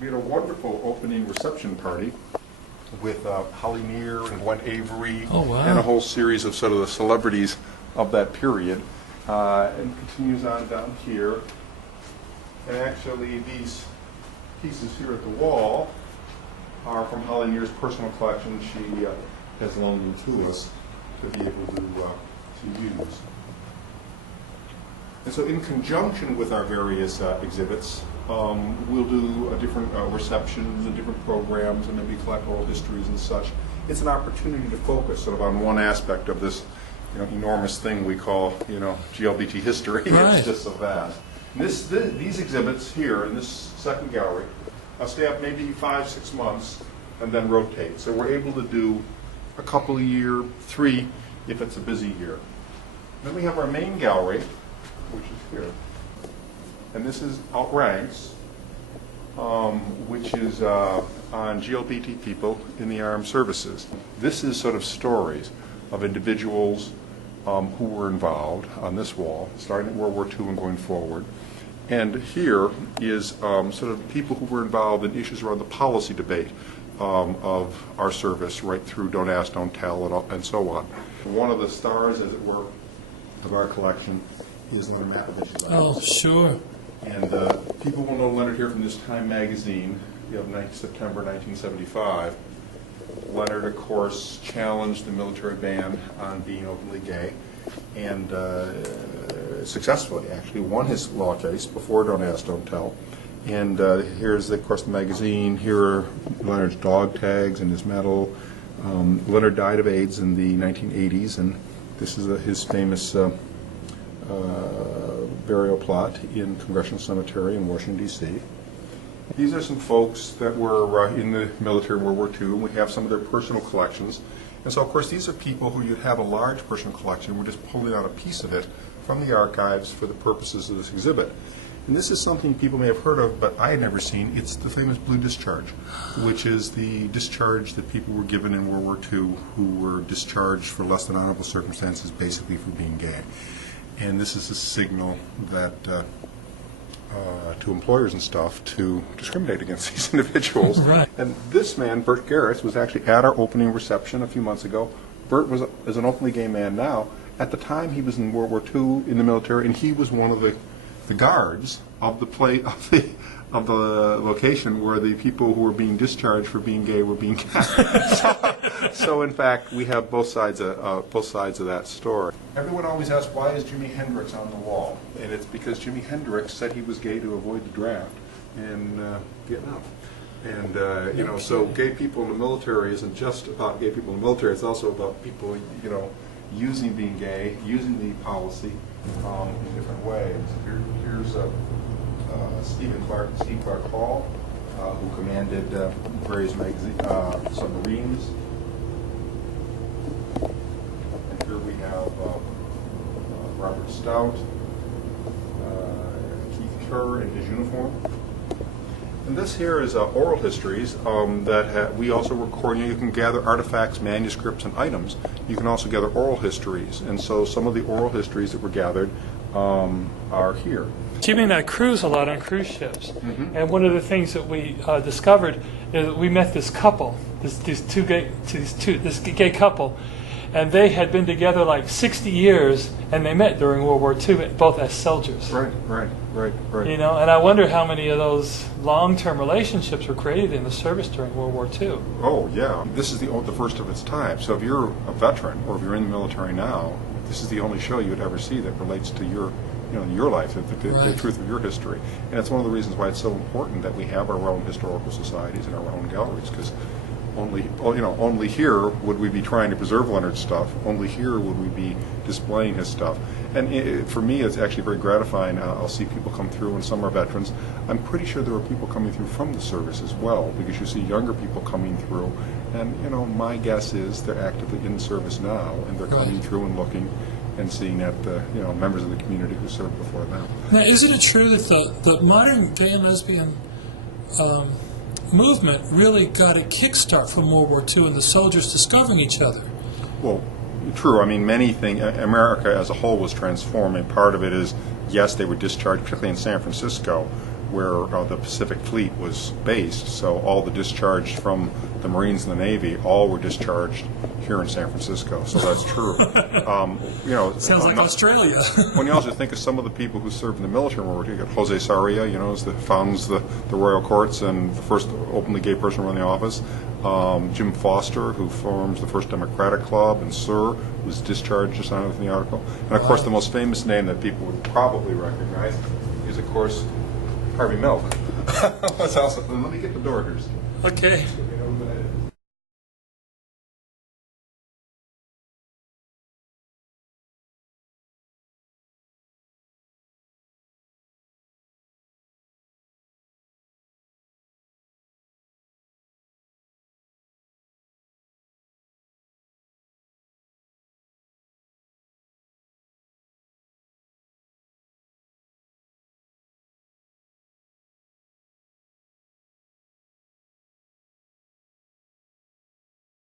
We had a wonderful opening reception party with Holly Near and Gwen Avery. Oh, wow. And a whole series of sort of the celebrities of that period. And continues on down here. And actually these pieces here at the wall are from Holly Near's personal collection. She has loaned them to us to be able to use. And so in conjunction with our various exhibits, we'll do different receptions and different programs and maybe collect oral histories and such. It's an opportunity to focus sort of on one aspect of this enormous thing we call GLBT history. Right. It's just so vast. And these exhibits here in this second gallery stay up maybe 5-6 months and then rotate. So we're able to do a couple a year, 3 if it's a busy year. Then we have our main gallery, which is here. And this is Outranks, which is on GLBT people in the armed services. This is sort of stories of individuals who were involved on this wall, starting at World War II and going forward. And here is sort of people who were involved in issues around the policy debate of our service, right through Don't Ask, Don't Tell, and so on. One of the stars, as it were, of our collection is Leonard Mathevich's. Oh, sure. And people will know Leonard here from this Time magazine of September 1975. Leonard, of course, challenged the military ban on being openly gay, and successfully, actually, won his law case before Don't Ask, Don't Tell. And here's, of course, the magazine. Here are Leonard's dog tags and his medal. Leonard died of AIDS in the 1980s, and this is his famous burial plot in Congressional Cemetery in Washington, D.C. These are some folks that were in the military in World War II, and we have some of their personal collections. And so, of course, these are people who you'd have a large personal collection. We're just pulling out a piece of it from the archives for the purposes of this exhibit. And this is something people may have heard of, but I had never seen. It's the famous blue discharge, which is the discharge that people were given in World War II who were discharged for less than honorable circumstances, basically for being gay. And this is a signal that to employers and stuff to discriminate against these individuals. Right. And this man, Bert Garris, was actually at our opening reception a few months ago. Bert is an openly gay man now. At the time, he was in World War II in the military, and he was one of the guards of the location where the people who were being discharged for being gay were being cast. So in fact, we have both sides of that story. Everyone always asks, why is Jimi Hendrix on the wall? And it's because Jimi Hendrix said he was gay to avoid the draft in Vietnam. And so gay people in the military isn't just about gay people in the military. It's also about people, using being gay, using the policy in different ways. Here's Steve Clark Hall, who commanded various submarines. And here we have Robert Stout, Keith Kerr in his uniform. And this here is oral histories that we also record. You can gather artifacts, manuscripts, and items. You can also gather oral histories. And so some of the oral histories that were gathered are here. Jimmy and I cruise a lot on cruise ships. Mm-hmm. And one of the things that we discovered is that we met this couple, this gay couple, and they had been together like 60 years, and they met during World War II, both as soldiers. Right. And I wonder how many of those long-term relationships were created in the service during World War II. Oh, yeah. This is the first of its type. So if you're a veteran, or if you're in the military now, this is the only show you would ever see that relates to your life, the truth of your history. And it's one of the reasons why it's so important that we have our own historical societies and our own galleries, because only here would we be trying to preserve Leonard's stuff. Only here would we be displaying his stuff. And for me, it's actually very gratifying. I'll see people come through, and some are veterans. I'm pretty sure there are people coming through from the service as well, because you see younger people coming through. And my guess is they're actively in service now, and they're coming through and looking and seeing that members of the community who served before them. Now, isn't it true that the modern gay and lesbian movement really got a kickstart from World War II and the soldiers discovering each other? Well, true. I mean, many things. America as a whole was transforming. Part of it is, yes, they were discharged, particularly in San Francisco. where the Pacific Fleet was based. So all the discharge from the Marines and the Navy, all were discharged here in San Francisco. So that's true. Sounds like Australia. When you also think of some of the people who served in the military, you got Jose Sarria, founds the Royal Courts and the first openly gay person to run the office. Jim Foster, who forms the first Democratic Club, and Sir, was discharged just on in the article. And of course, the most famous name that people would probably recognize is, of course, Harvey Milk. Let me get the door here. Okay.